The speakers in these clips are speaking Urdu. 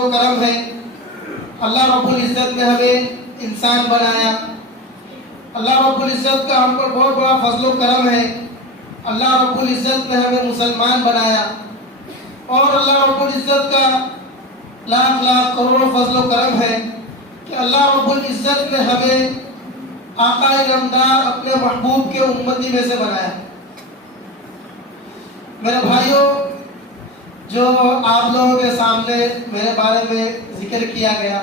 و کرم ہے. اللہ رب العزت نے ہمیں انسان بنایا. اللہ رب العزت کا ہم پر بہت بڑا فضل و کرم ہے. اللہ رب العزت نے ہمیں مسلمان بنایا. اور اللہ رب العزت کا لاکھ لاکھ کروڑوں فضل و کرم ہے کہ اللہ رب العزت نے ہمیں آقا نامدار اپنے محبوب کے امتی میں سے بنایا. میرے بھائیوں، جو آپ لوگوں کے سامنے میرے بارے میں ذکر کیا گیا،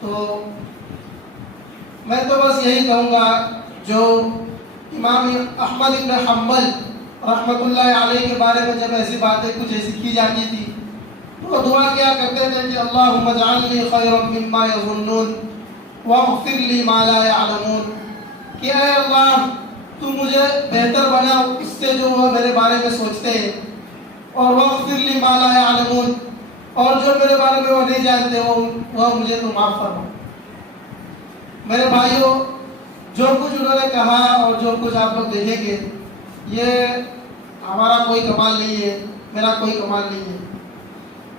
تو میں تو بس یہی کہوں گا، جو امام احمد بن حنبل رحمۃ اللہ علیہ کے بارے میں جب ایسی باتیں کچھ ایسی کی جاتی تھی تو دعا کیا کرتے تھے کہ اللہم اجعلنی خیرا مما یظنون واغفر لی ما لا یعلمون، کہ اے اللہ تو مجھے بہتر بنا اس سے جو وہ میرے بارے میں سوچتے ہیں، اور واغفر لی ما لا یعلمون، اور جو میرے بارے میں وہ نہیں جانتے وہ مجھے تو معاف فرما. میرے بھائیوں، جو کچھ انہوں نے کہا اور جو کچھ آپ لوگ دیکھیں گے، یہ ہمارا کوئی کمال نہیں ہے، میرا کوئی کمال نہیں ہے.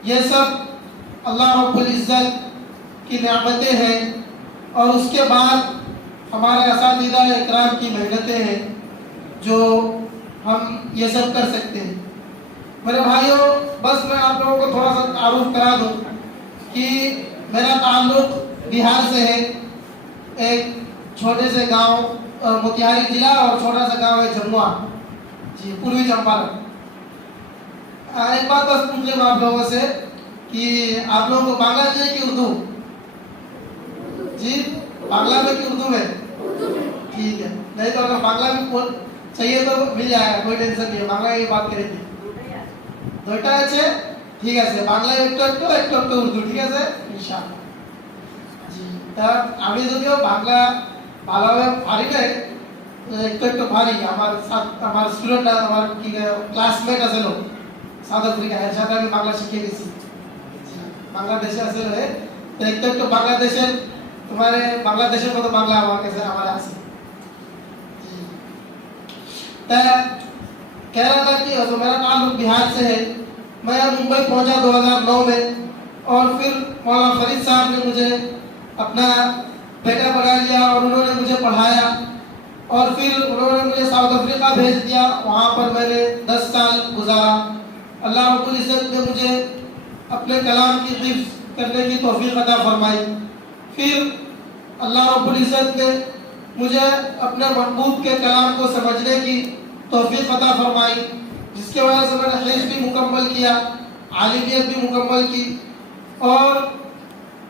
یہ سب اللہ رب العزت کی نعمتیں ہیں، اور اس کے بعد ہمارے اساتذہ اکرام کی محنتیں ہیں جو ہم یہ سب کر سکتے ہیں. میرے بھائیوں، بس میں آپ لوگوں کو تھوڑا سا تعارف کرا دوں کہ میرا تعلق بہار سے ہے. ایک چھوٹے سے گاؤں موتیہاری ضلع اور چھوٹا سا گاؤں ہے جموا، جی پوروی چمپارن. ایک بات بس پوچھ لیں آپ لوگوں سے کہ آپ لوگوں کو بنگلہ چاہیے کہ اردو؟ جی بنگلہ میں کہ اردو میں؟ ٹھیک ہے، نہیں تو اگر بنگلہ میں چاہیے تو مل جائے گا، کوئی ٹینشن نہیں ہے. بنگلہ کی بات کریں گے দুইটা আছে, ঠিক আছে, বাংলা একটু একটু উর্দু, ঠিক আছে ইনশাআল্লাহ. জি, তা আমি যদিও বাংলা ভালোভাবে পারি না, একটু একটু পারি. আমার স্টুডেন্ট আমার কি ক্লাসমেট আছে লোক সাউথ আফ্রিকা, এর সাথে আমি বাংলা শিখিয়ে দিয়েছি. বাংলাদেশে আছে, একটু একটু বাংলাদেশের তোমার বাংলাদেশের মতো বাংলা আমার কাছে আমার আছে. তা کہہ رہا تھا کہ میرا تعلق بہار سے ہے. میں ممبئی پہنچا 2009 میں، اور پھر مولانا فرید صاحب نے مجھے اپنا بیٹا بنا لیا اور انہوں نے مجھے پڑھایا، اور پھر انہوں نے مجھے ساؤتھ افریقہ بھیج دیا. وہاں پر میں نے 10 سال گزارا. اللہ رب العزت نے مجھے اپنے کلام کی حفظ کرنے کی توفیق عطا فرمائی. پھر اللہ رب العزت نے مجھے اپنے محبوب کے کلام کو سمجھنے کی توفیق عطا فرمائی، جس کی وجہ سے میں نے حفظ بھی مکمل کیا، عالمیت بھی مکمل کی. اور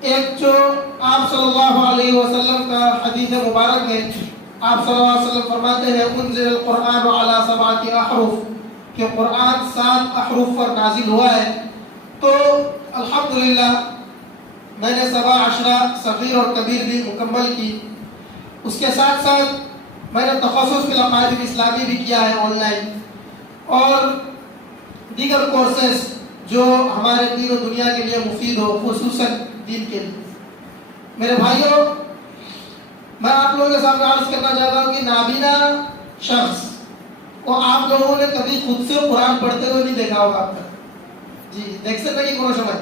ایک جو آپ صلی اللہ علیہ وسلم کا حدیث مبارک ہے، آپ صلی اللہ علیہ وسلم فرماتے ہیں انزل القرآن علی 7 احرف، کہ قرآن 7 احرف پر نازل ہوا ہے. تو الحمدللہ میں نے 17 صغیر اور کبیر بھی مکمل کی. اس کے ساتھ ساتھ میں نے تخصص فی العقائد اسلامی بھی کیا ہے آن لائن، اور دیگر کورسز جو ہمارے دین و دنیا کے لیے مفید ہو، خصوصاً دین کے لیے. میرے بھائیوں، میں آپ لوگوں کے سامنے عرض کرنا چاہتا ہوں کہ نابینا شخص کو آپ لوگوں نے کبھی خود سے قرآن پڑھتے ہوئے نہیں دیکھا ہوگا اب تک. جی دیکھ سکتے کہ কোনো সময়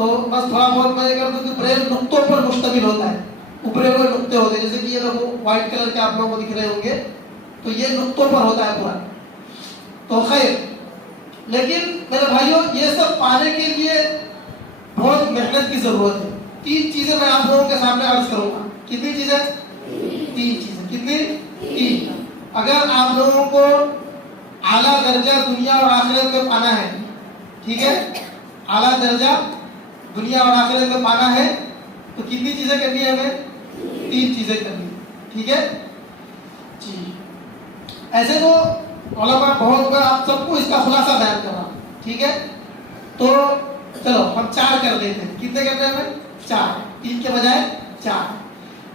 تو بس تھوڑا بہت میں یہ کر دوں کہ برین نقطوں پر مشتمل ہوتا ہے, ابھرے ہوئے نقطے ہوتے ہیں, جیسے کہ یہ دیکھو وائٹ کلر کے آپ لوگوں کو دکھ رہے ہوں گے, تو یہ نقطوں پر ہوتا ہے پورا. تو خیر, لیکن میرے بھائیوں یہ سب پانے کے لیے بہت محنت کی ضرورت ہے. 3 چیزیں میں آپ لوگوں کے سامنے عرض کروں گا. کتنی چیزیں؟ 3 چیزیں. کتنی؟ 3. اگر آپ لوگوں کو اعلیٰ درجہ دنیا اور آخرت میں پانا ہے, ٹھیک ہے, اعلیٰ درجہ دنیا اور آخرت میں پانا ہے, تو کتنی چیزیں کرنی ہے ہمیں؟ 3 چیزیں کرنی ہے, ٹھیک ہے جی. ایسے تو علماء بہت بار آپ سب کو اس کا خلاصہ بیان کر رہا ہوں, ٹھیک ہے. تو چلو ہم 4 کر دیتے ہیں. کتنے کرتے ہیں ہمیں؟ 4. 3 کے بجائے 4.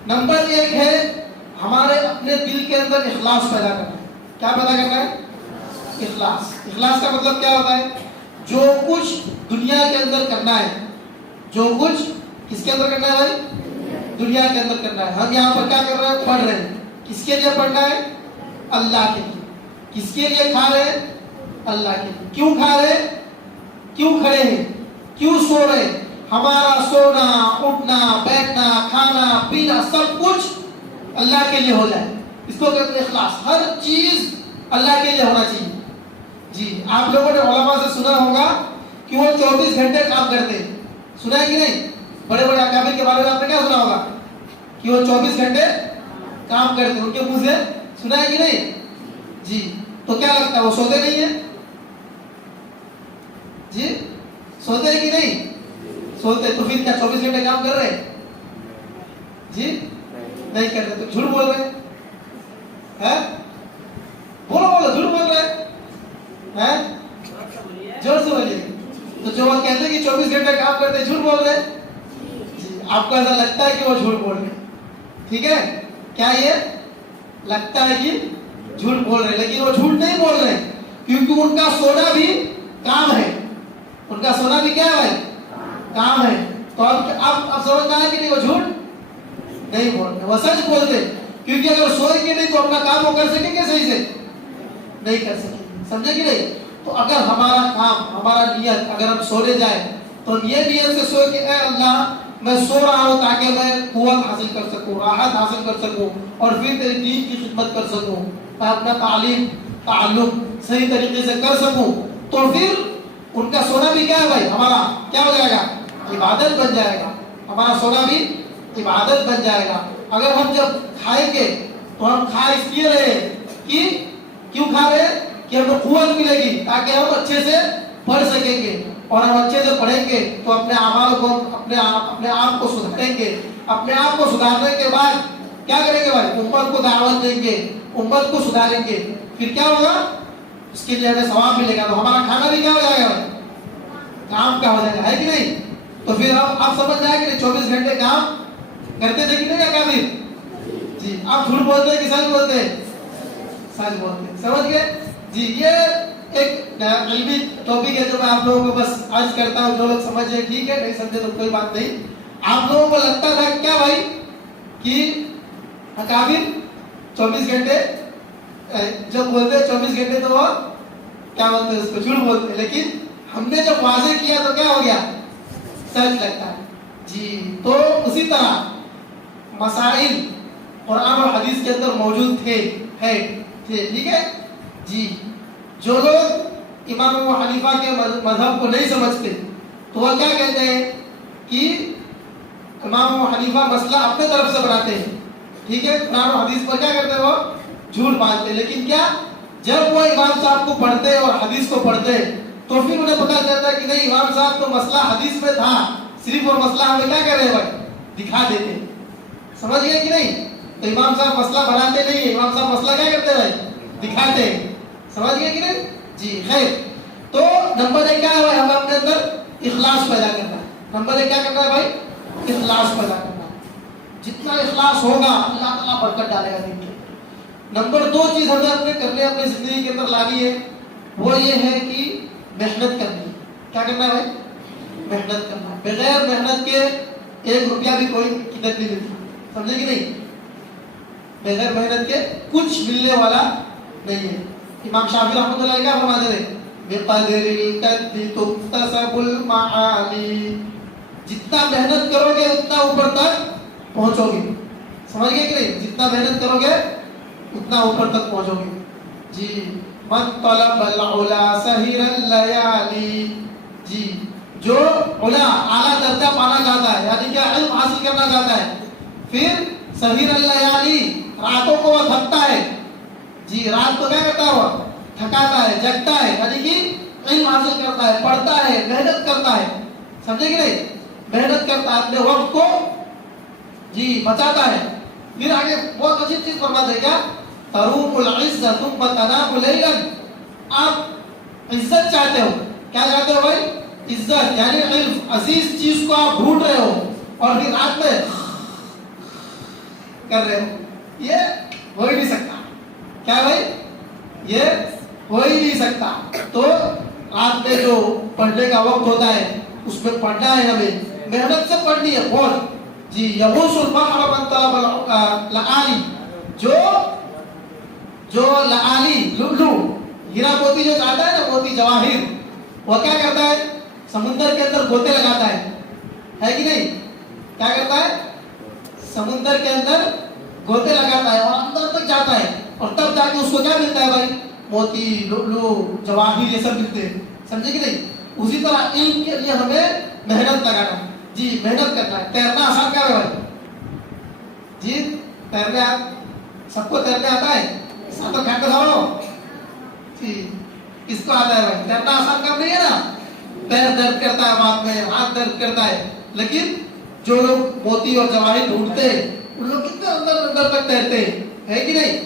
نمبر 1 ہے ہمارے اپنے دل کے اندر اخلاص پیدا کرنا ہے. کیا پیدا کرنا ہے؟ اخلاص. اخلاص کا مطلب کیا ہوتا ہے؟ جو کچھ دنیا کے اندر کرنا ہے, جو کچھ کس کے اندر کرنا ہے بھائی؟ دنیا کے اندر کرنا ہے. ہم یہاں پر کیا کر رہے ہیں؟ پڑھ رہے ہیں. کس کے لیے پڑھنا ہے؟ اللہ کے لیے. کس کے لیے کھا رہے ہیں؟ اللہ کے لیے. کیوں کھا رہے ہیں؟ کیوں کھڑے ہیں؟ کیوں سو رہے ہیں؟ ہمارا سونا, اٹھنا, بیٹھنا, کھانا, پینا سب کچھ اللہ کے لیے ہو جائے, اس کو کہتے ہیں اخلاص. ہر چیز اللہ کے لیے ہونا چاہیے. جی آپ لوگوں نے علماء سے سنا ہوگا کہ وہ 24 گھنٹے کام کرتے ہیں. سنا ہے کہ نہیں؟ بڑے بڑے اکابر کے بارے میں آپ نے کیا سنا ہوگا کہ وہ 24 گھنٹے کام کرتے ہیں. ان کے منہ سے سنا ہے کہ نہیں؟ جی تو کیا لگتا ہے وہ سوتے نہیں ہیں؟ جی سوتے ہیں کہ نہیں؟ سوتے. تو پھر کیا 24 گھنٹے کام کر رہے ہیں؟ جی نہیں کر رہے. تو جھوٹ بول رہے ہیں. بولو بولو, جھوٹ بول رہے ہیں. جوڑ سے بولیے. تو جو وہ کہتے ہیں کہ 24 گھنٹے کام کرتے ہیں, جھوٹ بول رہے ہیں. جی آپ کو ایسا لگتا ہے کہ وہ جھوٹ بول رہے ہیں, ٹھیک ہے. کیا یہ لگتا ہے کہ جھوٹ بول رہے ہیں, لیکن وہ جھوٹ نہیں بول رہے ہیں, کیونکہ ان کا سونا بھی کام ہے. ان کا سونا بھی کیا ہے؟ کام ہے. تو اب سمجھ میں آیا کہ نہیں وہ جھوٹ نہیں بول رہے, وہ سچ بولتے. کیونکہ اگر سوئیں گے نہیں تو اپنا کام وہ کر سکیں گے صحیح سے؟ نہیں کر سکیں گے. سمجھے کہ نہیں؟ تو اگر ہمارا کام, ہمارا نیت, اگر ہم سونے جائیں تو ہم یہ نیت سے سوئے کہ اے اللہ میں سو رہا ہوں تاکہ میں قوت حاصل کر سکوں, راحت حاصل کر سکوں, اور پھر تیری دین کی خدمت کر سکوں, میں اپنا تعلق صحیح طریقے سے کر سکوں. تو پھر ان کا سونا بھی کیا ہے بھائی؟ ہمارا کیا ہو جائے گا؟ عبادت بن جائے گا. ہمارا سونا بھی عبادت بن جائے گا. اگر ہم جب کھائیں گے تو ہم کھا اس لیے رہے کہ کیوں کھا رہے ہیں؟ کہ ہمیں قوت ملے گی تاکہ ہم اچھے سے پڑھ سکیں گے, اور ہم اچھے سے پڑھیں گے تو اپنے اعمال کو, اپنے آپ کو سدھاریں گے. اپنے آپ کو سدھارنے کے بعد کیا کریں گے بھائی؟ امت کو دعوت دیں گے, امت کو سدھاریں گے. پھر کیا ہوگا؟ اس کے لیے ہمیں ثواب ملے گا. تو ہمارا کھانا بھی کیا ہو جائے گا بھائی؟ کام کا ہو جائے گا, ہے کہ نہیں؟ تو پھر آپ سمجھ جائیں کہ 24 گھنٹے کام کرتے تھے کہ نہیں کافر؟ جی آپ جھوٹ بولتے ہیں کہ سچ بولتے ہیں؟ سچ بولتے ہیں. سمجھ گئے جی. یہ ایک علمی ٹاپک ہے جو میں آپ لوگوں کو بس عرض کرتا ہوں. جو لوگ سمجھے ٹھیک ہے, نہیں سمجھے تو کوئی بات نہیں. آپ لوگوں کو لگتا تھا کیا بھائی کہ اکابر 24 گھنٹے جب بولتے ہیں 24 گھنٹے تو وہ کیا بولتے ہیں اس کو؟ جھوٹ بولتے ہیں. لیکن ہم نے جب واضح کیا تو کیا ہو گیا؟ سچ لگتا ہے. جی تو اسی طرح مسائل قرآن اور حدیث کے اندر موجود تھے, ٹھیک ہے جی. جو لوگ امام ابو حنیفہ کے مذہب کو نہیں سمجھتے تو وہ کیا کہتے ہیں کہ امام ابو حنیفہ مسئلہ اپنے طرف سے بناتے ہیں, ٹھیک ہے. قرآن اور حدیث پر کیا کرتے ہیں؟ وہ جھوٹ باندھتے ہیں. لیکن کیا جب وہ امام صاحب کو پڑھتے اور حدیث کو پڑھتے تو پھر انہیں پتا چلتا ہے کہ نہیں, امام صاحب تو مسئلہ حدیث میں تھا, صرف وہ مسئلہ ہمیں کیا کر رہے ہیں بھائی؟ دکھا دیتے ہیں. سمجھ گئے کہ نہیں؟ تو امام صاحب مسئلہ بناتے نہیں ہیں, امام صاحب مسئلہ کیا کرتے ہیں بھائی؟ دکھاتے ہیں. سمجھ گئے کہ نہیں جی. خیر, تو نمبر 1 کیا ہے بھائی؟ ہمیں اپنے اندر اخلاص پیدا کرنا ہے. نمبر 1 کیا کرنا ہے بھائی؟ اخلاص پیدا کرنا ہے. جتنا اخلاص ہوگا اللہ تعالیٰ برکت ڈالے گا دین کے. نمبر 2 چیز ہمیں اپنی زندگی کے اندر لانی ہے, وہ یہ ہے کہ محنت کرنی ہے. کیا کرنا ہے بھائی؟ محنت کرنا ہے. بغیر محنت کے 1 روپیہ بھی کوئی قیمت نہیں ملتی. سمجھے کہ نہیں؟ بغیر محنت کے کچھ ملنے والا نہیں ہے. امام شافعی رحمۃ اللہ علیہ کیا فرماتے ہیں؟ بقدر الکد تکتسب المعالی جتنا محنت کرو گے اتنا اوپر تک پہنچو گے. سمجھ گئے کہ نہیں؟ جتنا محنت کرو گے اتنا اوپر تک پہنچو گے. جی من طلب العلا سہر اللیالی. جی جو علا اعلیٰ درجہ پانا چاہتا ہے یعنی کہ علم حاصل کرنا چاہتا ہے پھر سہر اللیالی راتوں کو وہ تھکتا ہے. جی رات کو کیا کرتا ہے؟ وہ تھکاتا ہے جگتا ہے یعنی کہ علم حاصل کرتا ہے پڑھتا ہے محنت کرتا ہے. سمجھے کہ نہیں؟ محنت کرتا ہے اپنے وقت کو جی بچاتا ہے. پھر آگے بہت اچھی چیز فرما دے گا تروم العزت تنام لیلا. آپ عزت چاہتے ہو. کیا چاہتے ہو بھائی؟ عزت یعنی علم عزیز چیز کو آپ ڈھونڈ رہے ہو اور پھر رات میں کر رہے ہو. یہ ہو ہی نہیں سکتا. کیا بھائی؟ یہ ہو ہی نہیں سکتا. تو رات میں جو پڑھنے کا وقت ہوتا ہے اس میں پڑھنا ہے ہمیں محنت سے پڑھنی ہے بہت. جی یغوص البحر من طلب العالی. جو لعالی لؤلؤ ہیرا موتی جو چاہتا ہے نا موتی جواہر وہ کیا کرتا ہے؟ سمندر کے اندر گوتے لگاتا ہے کہ نہیں؟ کیا کرتا ہے؟ سمندر کے اندر گوتے لگاتا ہے اور اندر تک جاتا ہے اور تب جا کے اس کو کیا ملتا ہے بھائی؟ موتی لؤلؤ جواہر یہ سب ملتے ہیں. سمجھے کہ نہیں؟ اسی طرح علم کے لیے ہمیں محنت لگانا ہے. جی محنت کرنا ہے. تیرنا آسان کیا ہے بھائی؟ جی تیرنے سب کو تیرنے آتا ہے؟ ساتھ کھا کے دھاؤ. جی کس کو آتا ہے بھائی؟ تیرنا آسان کام نہیں ہے نا. پیر درد کرتا ہے بعد میں ہاتھ درد کرتا ہے لیکن جو لوگ موتی اور جواہر ڈھونڈتے ہیں ان لوگ کتنے اندر تک تیرتے ہیں ہے کہ نہیں؟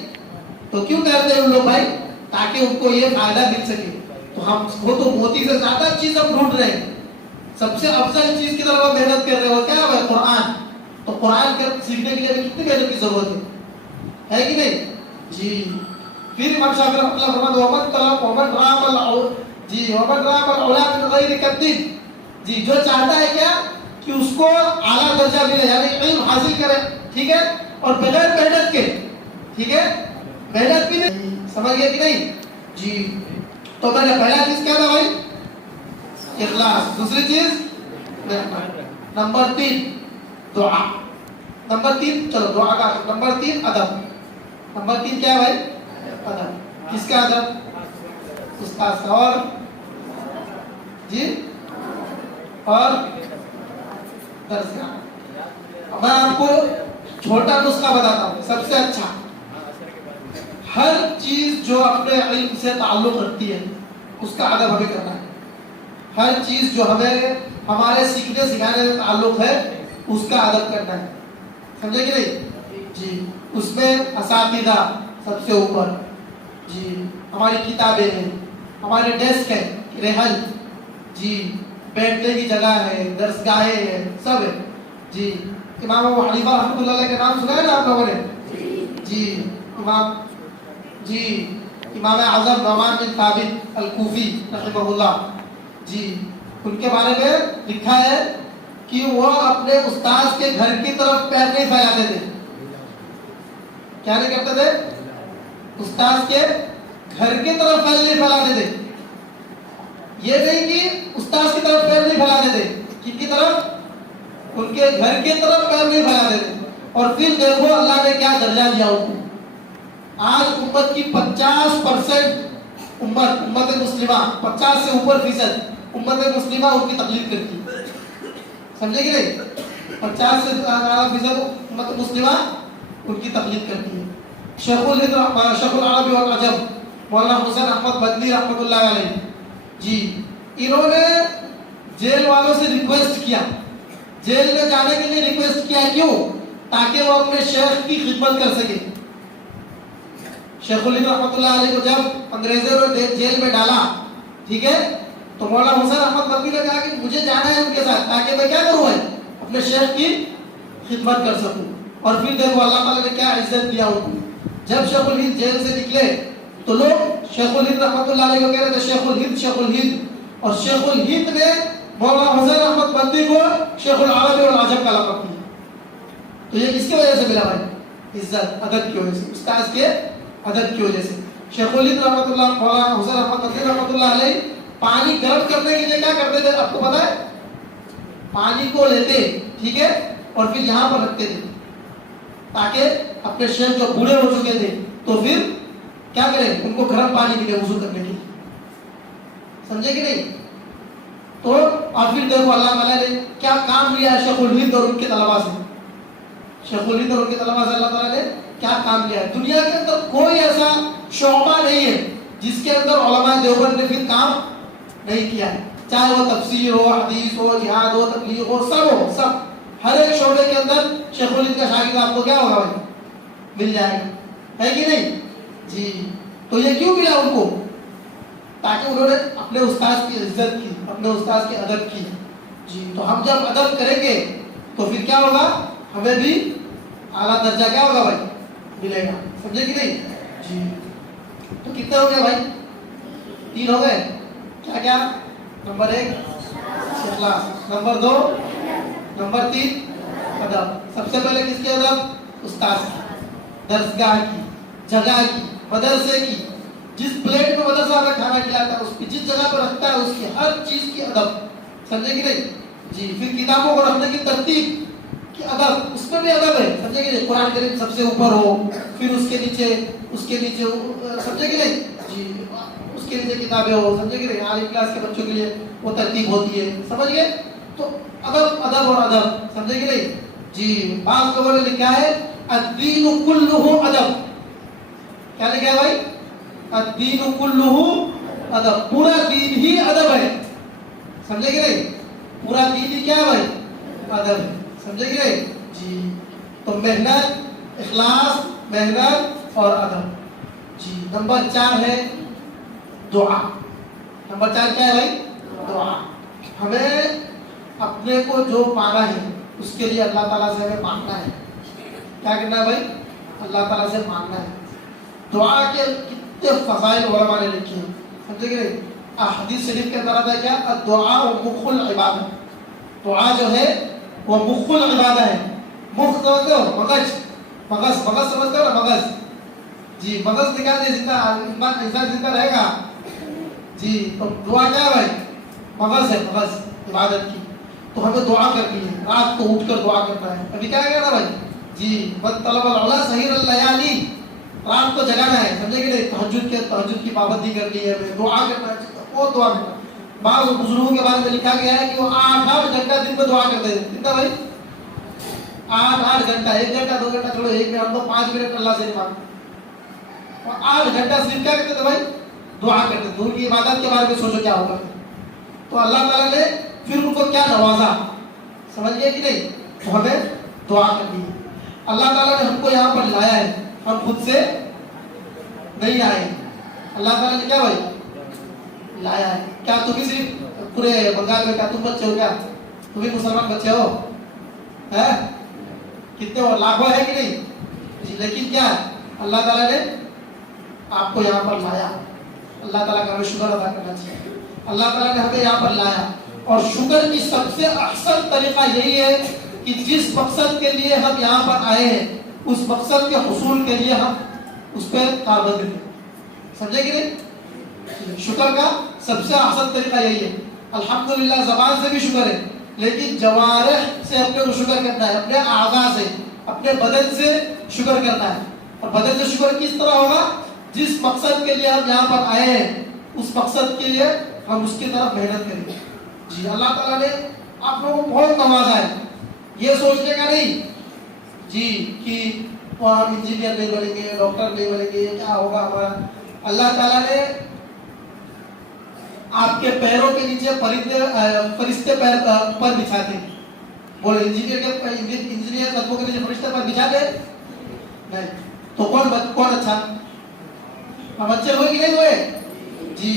تو کیوں تیرتے ہیں ان لوگ بھائی؟ تاکہ ان کو یہ فائدہ مل سکے. تو ہم وہ تو موتی سے زیادہ چیز ہم ڈھونڈ رہے ہیں. سب سے افضل چیز کی طرف محنت کر رہے ہو کیا ہے قرآن. تو قرآن سیکھنے کے لیے کتنی محنت کی ضرورت ہے کہ نہیں؟ جی پھر امام شافعی رحمۃ اللہ فرماتے ہیں ومن طلب ومن رام العلا من غیر کدب. جی جو چاہتا ہے کیا کہ اس کو اعلیٰ درجہ ملے یعنی علم حاصل کرے ٹھیک ہے اور بغیر محنت کے. ٹھیک ہے محنت بھی نہیں. سمجھ گئے کہ نہیں؟ جی تو میں نے پہلا چیز کیا تھا بھائی؟ اخلاص. دوسری چیز نمبر 3 دعا. نمبر 3 چلو دعا کا نمبر 3 ادب. نمبر 3 کیا ہے بھائی؟ ادب. کس کا ادب؟ استاد کا. اور جی اور درس کا. میں آپ کو چھوٹا نسخہ بتاتا ہوں سب سے اچھا. ہر چیز جو اپنے علم سے تعلق رکھتی ہے اس کا ادب ہمیں کرنا ہے. ہر چیز جو ہمیں ہمارے سیکھنے سکھانے سے تعلق ہے اس کا ادب کرنا ہے. سمجھے کہ نہیں؟ جی اس میں اساتذہ سب سے اوپر. جی ہماری کتابیں ہیں ہمارے ڈیسک ہے رہل جی بیٹھنے کی جگہ ہے درس گاہیں ہیں سب ہے. جی امام ابو حنیفہ رحمۃ اللہ علیہ کے نام سنا ہے نا آپ لوگوں نے؟ جی امام اعظم نعمان بن ثابت الکوفی رحمہ اللہ. جی ان کے بارے میں لکھا ہے کہ وہ اپنے استاذ کے گھر کی طرف پیر نہیں پھیلاتے تھے. کیا نہیں کرتے تھے؟ استاذ کے گھر کی طرف پیر نہیں پھیلاتے تھے. یہ نہیں کہ استاذ کی طرف پیر نہیں پھیلاتے تھے. کن کی طرف؟ ان کے گھر کی طرف پیر نہیں پھیلاتے تھے. اور پھر دیکھو اللہ نے کیا درجہ دیا ان کو. آج امت کی 50% امت مسلمہ 50 سے اوپر فیصد امت مسلمہ ان کی تقلید کرتی ہے. سمجھے کہ نہیں؟ 50 سے زیادہ فیصد امت مسلمہ ان کی تقلید کرتی ہے. شیخ العرب والعجم مولانا حسین احمد مدنی رحمۃ اللہ علیہ جی انہوں نے جیل والوں سے ریکویسٹ کیا, جیل میں جانے کے لیے ریکویسٹ کیا. کیوں؟ تاکہ وہ اپنے شیخ کی خدمت کر سکے. شیخ الہند رحمۃ اللہ علیہ کو جب انگریزوں نے جیل میں ڈالا ٹھیک ہے تو مولانا حسین احمد مدنی نے کہا کہ مجھے جانا ہے ان کے ساتھ تاکہ میں کیا کروں اپنے شیخ کی خدمت کر سکوں. اور پھر دیکھو اللہ تعالیٰ نے کیا عزت دیا ان کو. جب شیخ الہند جیل سے نکلے تو لوگ شیخ الہند رحمۃ اللہ علیہ کو کہہ رہے تھے شیخ الہند اور شیخ الہند نے مولانا حسین احمد مدنی کو شیخ العرب والعجم کا لقب دیا. تو یہ کس کی وجہ سے ملا بھائی؟ عزت ادب کی وجہ سے, استاذ کے ادب کی وجہ سے. شیخ الہند رحمۃ اللہ مولانا حسین احمد مدنی رحمۃ اللہ علیہ پانی گرم کرنے کے لیے کیا کرتے تھے آپ کو پتا ہے؟ پانی کو لیتے، ٹھیک ہے، اور پھر یہاں پر رکھتے تھے تاکہ اپنے شیخ جو بوڑھے ہو چکے تھے تو پھر کیا کریں، ان کو گرم پانی ملے وضو کرنے کے لیے. سمجھے کہ نہیں؟ تو اور پھر دیکھو اللہ تعالیٰ نے کیا کام لیا ہے شیخ الہند اور ان کے طلباء سے. شیخ الہند اور ان کے طلباء سے اللہ تعالیٰ نے کیا کام لیا ہے. دنیا کے اندر کوئی ایسا شعبہ نہیں ہے جس کے اندر علماء دیوبند نے پھر کام نہیں کیا ہے، چاہے وہ تفسیر ہو، حدیث ہو، جہاد ہو، تبلیغ ہو، سب ہو، سب ہر ایک شعبے کے اندر شیخ الہند کا شاگرد آپ کو کیا ہوگا بھائی، مل جائے گا، ہے کہ نہیں؟ جی. تو یہ کیوں ملا ان کو؟ تاکہ انہوں نے اپنے استاذ کی عزت کی، اپنے استاذ کے ادب کی. جی. تو ہم جب ادب کریں گے تو پھر کیا ہوگا، ہمیں بھی اعلیٰ درجہ کیا ہوگا بھائی، ملے گا. سمجھے کہ نہیں؟ جی. تو کتنے ہو گئے بھائی؟ 3 ہو گئے. کیا کیا؟ نمبر 1 اخلاص، نمبر 2 نمبر 3 ادب. سب سے پہلے کس کے ادب؟ استاذ کی، درسگاہ کی، جگہ کی، مدرسے کی. جس پلیٹ میں مدرسہ میں کھانا کھلاتا ہے اس کی، جس جگہ پہ رکھتا ہے اس کی، ہر چیز کی ادب. سمجھے کہ نہیں؟ جی. پھر کتابوں کو رکھنے کی ترتیب کی ادب، اس میں بھی ادب ہے. سمجھے کہ نہیں؟ قرآن کریم سب سے اوپر ہو، پھر اس کے نیچے سمجھے کہ نہیں؟ جی. اس کے نیچے کتابیں ہو. سمجھے کہ نہیں؟ عالم کلاس کے بچوں کے لیے وہ ترتیب ہوتی ہے. سمجھ گئے؟ تو ادب ادب اور ادب. سمجھے کہ نہیں؟ جی. بعض لوگوں نے لکھا ہے الدین کلہ ادب. کیا لکھا ہے بھائی؟ الدین کلہ ادب. پورا دین ہی ادب ہے. سمجھے کہ نہیں؟ پورا دین ہی کیا ہے بھائی؟ ادب ہے. سمجھے کہ نہیں؟ جی. تو محنت، اخلاص، محنت اور ادب. جی. نمبر 4 ہے دعا. نمبر 4 کیا ہے بھائی؟ دعا. ہمیں اپنے کو جو پانا ہے اس کے لیے اللہ تعالیٰ سے ہمیں مانگنا ہے. کیا کرنا ہے بھائی؟ اللہ تعالیٰ سے مانگنا ہے. دعا کے کتنے فضائل علماء نے لکھے ہیں. سمجھے کہ نہیں؟ حدیث شریف کے اندر آتا ہے کیا؟ الدعاء مخ العبادہ. دعا جو ہے وہ مخ العبادہ ہے. مخ سمجھتے ہو؟ مغز. مغز سمجھتے ہو نا؟ مغز. جی. مغز نکال دے زندہ انسان زندہ رہے گا. جی. تو دعا کیا ہے بھائی؟ مغز ہے، مغز عبادت کی. تو ہمیں دعا کرنی ہے. رات کو اٹھ کر دعا کرنا ہے. ابھی کیا کہنا بھائی؟ جی. من طلب العلا سحیر اللیالی. رات کو جگانا ہے. سمجھے کہ نہیں؟ تہجد کی پابندی کرنی ہے، دعا کرنا ہے. وہ دعا کرنا. بعض بزرگوں کے بارے میں لکھا گیا ہے کہ وہ 8 گھنٹہ دن میں دعا کرتے ہیں. کتنا بھائی؟ 8 گھنٹہ. 1 گھنٹہ 2 گھنٹہ چھوڑو، 1 منٹ ہم تو 5 منٹ اللہ سے مانگتے. اور 8 گھنٹہ صرف کیا کرتے تھے بھائی؟ دعا کرتے تھے. ان کی عبادت کے بارے میں سوچو کیا ہوگا. تو اللہ تعالیٰ نے پھر ان کو کیا نوازا. سمجھ گئے کہ نہیں؟ تو ہمیں دعا کرنی ہے. اللہ تعالیٰ نے ہم کو یہاں پر لایا ہے، ہم خود سے نہیں آئے. اللہ تعالیٰ نے کیا بھائی لایا ہے. کیا تم بھی صرف پورے بنگال میں کیا تم بچے ہو؟ کیا تم بھی مسلمان بچے ہو؟ کتنے ہو؟ لاکھوں ہے کہ نہیں؟ جی. لیکن کیا اللہ تعالیٰ نے آپ کو یہاں پر لایا. اللہ تعالیٰ کا ہمیں شکر ادا کرنا چاہیے. اللہ تعالیٰ نے ہمیں یہاں پر لایا. اور شکر کی سب سے احسن طریقہ یہی ہے کہ جس مقصد کے لیے ہم یہاں پر آئے ہیں اس مقصد کے حصول کے لیے ہم اس پہ کاربند ہیں. سمجھے کہ نہیں؟ شکر کا سب سے احسن طریقہ یہی ہے. الحمدللہ زبان سے بھی شکر ہے، لیکن جوارح سے اپنے کو شکر کرنا ہے، اپنے اعضاء سے، اپنے بدن سے شکر کرنا ہے. اور بدن سے شکر کس طرح ہوگا؟ جس مقصد کے لیے ہم یہاں پر آئے ہیں اس مقصد کے لیے ہم اس کی طرف محنت کریں. جی. اللہ تعالیٰ نے آپ لوگوں کو بہت نوازا ہے. یہ سوچنے کا نہیں جی کہ وہ ہم انجینئر نہیں بنیں گے، ڈاکٹر نہیں بنیں گے، کیا ہوگا ہمارا. اللہ تعالیٰ نے آپ کے پیروں کے نیچے فرشتے پر بچھاتے ہیں. بولے انجینئر قدموں کے نیچے فرشتے پر بچھاتے نہیں. تو کون اچھا؟ ہم اچھے ہوئے کہ نہیں ہوئے؟ جی.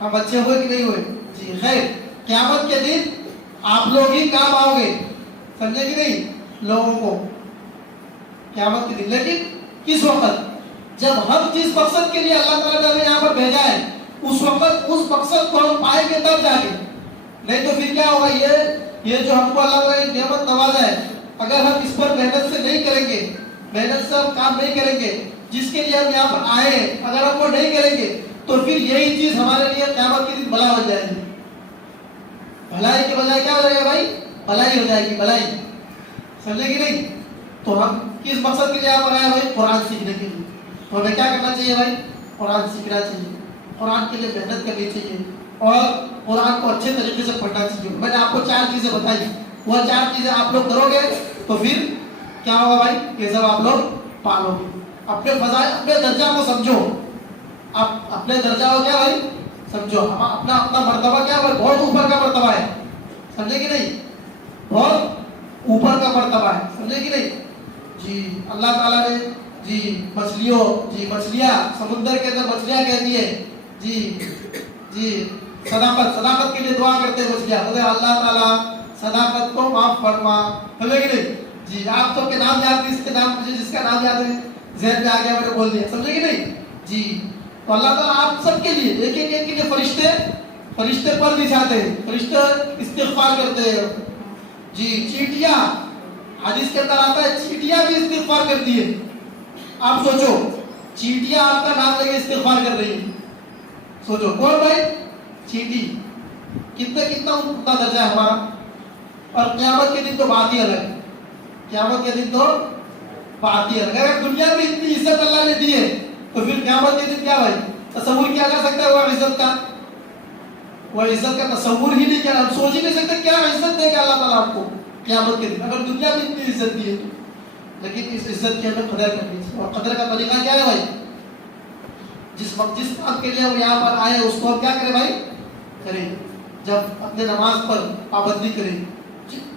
ہم اچھے ہوئے کہ نہیں ہوئے؟ جی. خیر، قیامت کے دن آپ لوگ ہی کام آؤ گے. سمجھے کہ نہیں؟ لوگوں کو قیامت کے دن. لیکن کس وقت؟ جب ہم جس مقصد کے لیے اللہ تعالیٰ نے ہمیں یہاں پر بھیجا ہے اس وقت اس مقصد کو ہم پائیں گے تب جا کے. نہیں تو پھر کیا ہوگا؟ یہ جو ہم کو اللہ تعالیٰ نے نعمت نوازا ہے، اگر ہم اس پر محنت سے نہیں کریں گے، محنت سے ہم کام نہیں کریں گے، جس کے لیے ہم یہاں پر آئے ہیں اگر ہم وہ نہیں کریں گے تو پھر یہی چیز ہمارے لیے قیامت کے دن بلا ہو جائے گی. بھلائی کے بجائے کیا ہو جائے گا بھائی؟ بھلائی ہو جائے گی، بھلائی. سمجھے کہ نہیں؟ تو ہم کس مقصد کے لیے آپ آئے بھائی؟ قرآن سیکھنے کے لیے. تو ہمیں کیا کرنا چاہیے بھائی؟ قرآن سیکھنا چاہیے، قرآن کے لیے محنت کرنی چاہیے اور قرآن کو اچھے طریقے سے پڑھنا چاہیے. میں نے آپ کو 4 چیزیں بتائی، وہ 4 چیزیں آپ لوگ کرو گے تو پھر کیا ہوگا بھائی؟ یہ سب آپ لوگ پالو گے. اپنے فضائل، اپنے درجہ کو سمجھو. آپ اپنے درجہ کو کیا بھائی سمجھو. اپنا اپنا مرتبہ کیا ہے؟ بہت اوپر کا مرتبہ ہے. سمجھے کہ نہیں؟ بہت اوپر کا مرتبہ ہے. سمجھے کہ نہیں؟ جی اللہ تعالیٰ نے جی مچھلیاں سمندر کے اندر مچھلیاں کہتی ہے جی صداقت کے لیے دعا کرتے ہیں مچھلیاں. اللہ تعالیٰ صداقت کو معاف فرما. سمجھے کہ نہیں؟ جی آپ سب کے نام یاد نہیں، اس کے نام مجھے جس کا نام یاد ہے ذہن میں آ گیا، میں نے بول دیا. سمجھے کہ نہیں؟ جی تو اللہ تعالیٰ آپ سب کے لیے ایک ایک کے لیے فرشتے پر بچھاتے ہیں، فرشتے استغفار کرتے ہیں. جی چیٹیاں، حدیث کے اندر آتا ہے چیٹیاں بھی استغفار کرتی ہے. آپ سوچو چیٹیاں آپ کا نام لے کے استغفار کر رہی ہیں. سوچو کون بھائی؟ چیٹی. کتنا اونچا درجہ ہے ہمارا. اور قیامت کے دن تو بات ہی الگ ہے. قیامت کے دن تو بات ہی الگ ہے. اگر دنیا میں اتنی عزت اللہ نے دی ہے تو پھر قیامت کے دن کیا بھائی تصور کیا جا سکتا ہے؟ وہ عزت کا تصور ہی نہیں کیا، ہم سوچ ہی نہیں سکتے کیا عزت دے گا اللہ تعالیٰ آپ کو قیامت کے دن. اگر دنیا میں اتنی عزت دی ہے تو لیکن اس عزت کی ہمیں قدر کرنی چاہیے. اور قدر کا طریقہ کیا ہے بھائی؟ جس کام کے لیے ہم یہاں پر آئے اس کو ہم کیا کریں بھائی؟ کریں. جب اپنے نماز پر پابندی کریں،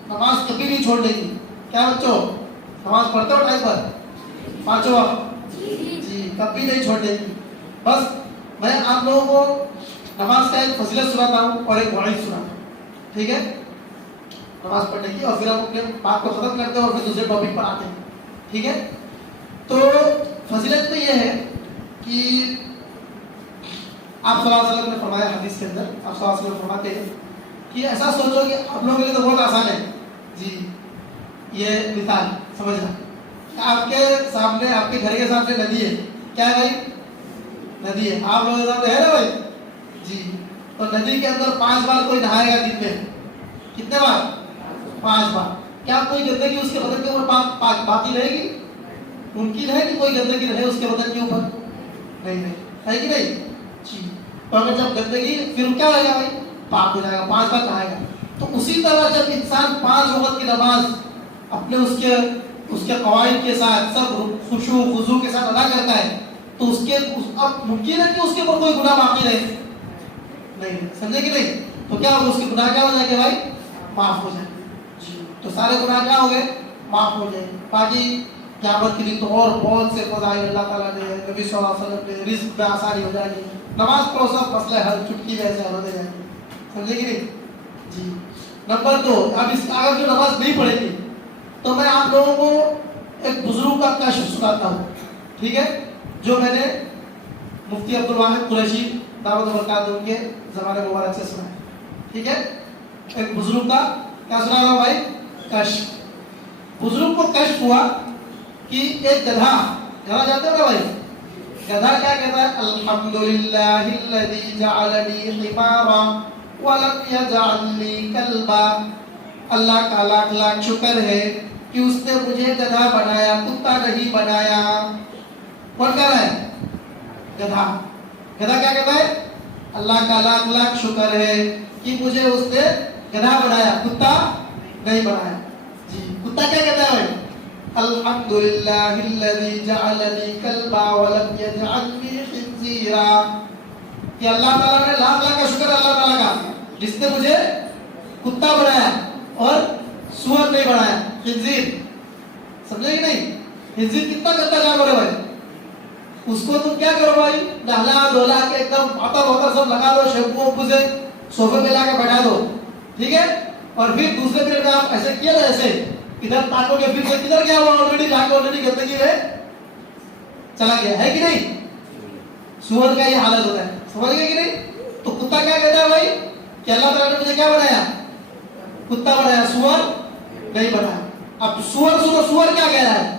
نماز کبھی نہیں چھوڑنے کی. کیا بچوں نماز پڑھتے ہو ٹائم پر؟ 5 وقت جی کبھی نہیں چھوڑنے کی. بس میں آپ لوگوں کو نماز کا ایک فضیلت سناتا ہوں اور ایک وعید سناتا ہوں. ٹھیک ہے؟ نماز پڑھنے کی، اور پھر ہم اپنے بات کو ختم کرتے ہیں اور پھر دوسرے ٹاپک پر آتے ہیں. ٹھیک ہے؟ تو فضیلت میں یہ ہے کہ آپ صلی اللہ علیہ وسلم نے فرمایا حدیث کے اندر، آپ صلی اللہ علیہ وسلم فرماتے ہیں کہ ایسا سوچو کہ آپ لوگوں کے لیے تو بہت آسان ہے جی. یہ مثال سمجھنا، آپ کے سامنے، آپ کے گھر کے سامنے ندی ہے. کیا ہے بھائی؟ ندی ہے. آپ لوگوں کے سامنے ہے نا بھائی جی. تو ندی کے اندر 5 بار کوئی نہائے گا. کتنے بار؟ 5 بار. کیا کوئی گندگی اس کے بدن کے اوپر باقی رہے گی؟ ممکن ہے کہ کوئی گندگی رہے اس کے بدن کے اوپر؟ نہیں ہے کہ نہیں جی. تو اگر جب گندگی پھر کیا ہوگا بھائی؟ پاک ہو جائے گا. 5 بار نہائے گا. تو اسی طرح جب انسان 5 وقت کی نماز اپنے اس کے قواعد کے ساتھ سب خشوع خضوع کے ساتھ ادا کرتا ہے تو اب ممکن ہے کہ اس کے اوپر کوئی گناہ باقی رہے نہیں. سمجھے کہ نہیں؟ تو کیا ہوگا؟ اس کے گناہ کیا ہو جائے گا بھائی؟ معاف ہو جائے جی. تو سارے گناہ کیا ہو گئے؟ معاف ہو جائے. باقی قیامت کے دن تو اور بہت سے فضائل اللہ تعالیٰ نے، نبی صلی اللہ علیہ وسلم نے، رزق میں آسانی ہو جائے گی. نماز پڑھو سب مسئلہ ہر چٹکی ویسے حل ہو جائے گی. سمجھے کہ نہیں جی. نمبر 2، اب اس اگر جو نماز نہیں پڑھے گی تو میں آپ لوگوں کو ایک بزرگ کا کشف سناتا ہوں. ٹھیک ہے؟ جو میں نے مفتی عبدالواحد قریشی دعوت و برکات ان کے زمانے مبارک سے سنا ہے. ٹھیک ہے؟ ایک بزرگ کا کیا سنا رہا ہوں بھائی؟ کشف. بزرگ کو کشف ہوا کہ ایک گدھا جاتے ہو نا بھائی؟ گدھا کیا کہتا ہے؟ الحمدللہ الذی جعلنی حمارا ولم یجعلنی کلبا. اللہ کا لاکھ لاکھ شکر ہے کہ اس نے مجھے گدھا بنایا، کتا نہیں بنایا. کون کہہ رہا ہے؟ گدھا. گدھا کیا کہتا ہے؟ اللہ کا لاکھ لاکھ شکر ہے کہ مجھے اس نے گدھا بنایا، کتا نہیں بنایا جی. کتا کیا کہتا ہے بھائی؟ الحمدللہ الذی جعلنی کلبا ولم یجعلنی خنزیرا. کہ اللہ تعالیٰ نے لاکھ لاکھ کا شکر اللہ تعالیٰ کا جس نے مجھے کتا بنایا اور سور نہیں بنایا، خنزیر. سمجھے کہ نہیں؟ خنزیر کتنا گندا جانور ہے بھائی. اس کو تم کیا کرو بھائی؟ نہلا دھولا کے ایک دم عطر وطر سب لگا دو، شیمپو ومپو سے صوفے پہ لا کے بیٹھا دو. ٹھیک ہے؟ اور پھر دوسرے پیریڈ میں آپ ایسے کیا نا، ایسے ادھر تاکو گے، پھر سے کدھر گیا وہ آلریڈی جا کے آلریڈی گندگی میں چلا گیا ہے کہ نہیں؟ سور کا یہ حالت ہوتا ہے. سمجھ گئے کہ نہیں؟ تو کتا کیا کہتا ہے بھائی کہ اللہ تعالیٰ نے مجھے کیا بنایا؟ کتا بنایا، سور نہیں بنایا. اب سور سنو، سور کیا کہہ رہا ہے؟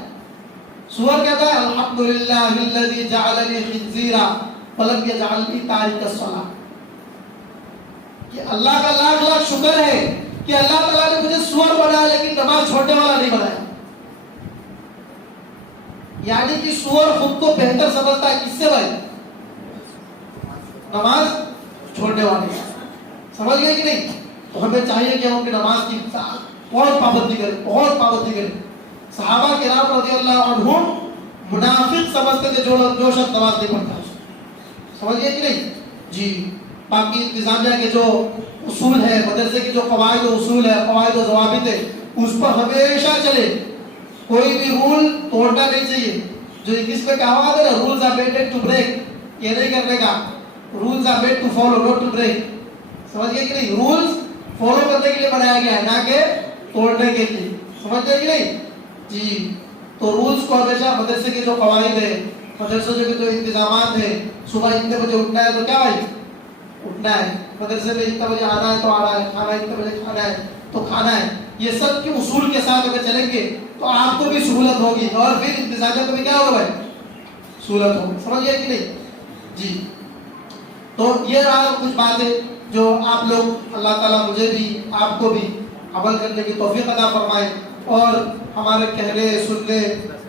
سور کہتا ہے الحمدللہ الذی جعلنی خنزیرا ولم یجعلنی تارک الصلاۃ. کہ اللہ کا لاکھ لاکھ شکر ہے کہ اللہ تعالیٰ نے مجھے سور بنایا لیکن نماز چھوڑنے والا نہیں بنایا. یعنی کہ سور خود کو بہتر سمجھتا ہے کس سے بھائی؟ نماز چھوڑنے والے. سمجھ گئے کہ نہیں؟ تو ہمیں چاہیے کہ ہم اپنی نماز کی بہت پابندی کریں، بہت پابندی کریں. صحابہ کرام رضی اللہ عنہم منافق سمجھتے تھے جو شخص نماز نہیں پڑھتا. سمجھ گئے کہ نہیں؟ جی. باقی انتظامیہ کے جو اصول ہے، مدرسے کے جو قواعد و اصول ہے، قواعد و ضوابط ہے، اس پر ہمیشہ چلے. کوئی بھی رول توڑنا نہیں چاہیے. جو انگلش میں کہاوت ہے نا، rules are made to break, یہ نہیں کرنے کا. Rules are made to follow not to break. سمجھ گئے کہ نہیں؟ رولز فالو کرنے کے لیے بنایا گیا ہے، نہ کہ توڑنے کے لیے. سمجھ گئے کہ نہیں؟ جی. تو رولز کو ہمیشہ مدرسے کے جو قواعد ہے، مدرسے کے جو انتظامات ہیں، صبح اتنے بجے اٹھنا ہے تو کیا بھائی اٹھنا ہے، مدرسے میں اتنے بجے آنا ہے تو آنا ہے، کھانا اتنے بجے کھانا ہے تو کھانا ہے. یہ سب کے اصول کے ساتھ اگر چلیں گے تو آپ کو بھی سہولت ہوگی اور پھر انتظامیہ کو بھی کیا ہوگا بھائی؟ سہولت ہوگی. سمجھ گئے کہ نہیں؟ جی. تو یہ رہا کچھ باتیں جو آپ لوگ، اللہ تعالیٰ مجھے بھی آپ کو بھی عمل کرنے کی توفیق عطا فرمائے اور ہمارے کہنے سننے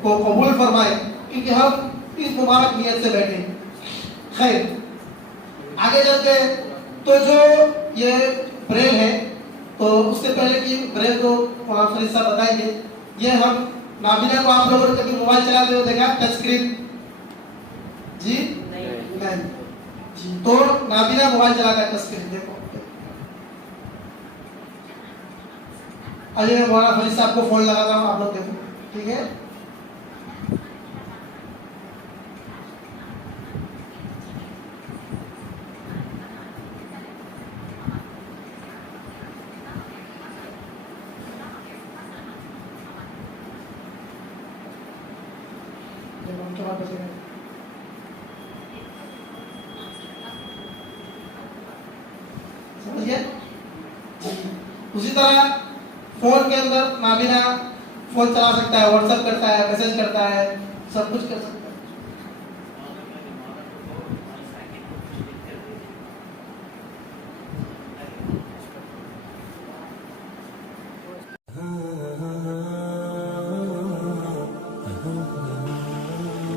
کو قبول فرمائے، کیونکہ ہم اس مبارک نیت سے بیٹھے. خیر آگے چلتے ہیں. تو جو یہ بریل ہے، تو اس سے پہلے کی بریل کو مولانا فرید صاحب بتائیں گے. یہ ہم نابینا کو آپ لوگوں نے کبھی موبائل چلاتے ہوئے دیکھا ٹچ اسکرین؟ جی نہیں. جی. تو نابینا موبائل چلاتا ہے ٹچ اسکرین. دیکھو ابھی میں مولانا فرید صاحب کو فون لگاتا ہوں، آپ لوگ دیکھو. ٹھیک ہے؟ اسی طرح فون کے اندر نابینا فون چلا سکتا ہے، واٹس ایپ کرتا ہے، میسج کرتا ہے، سب کچھ کر سکتا ہے.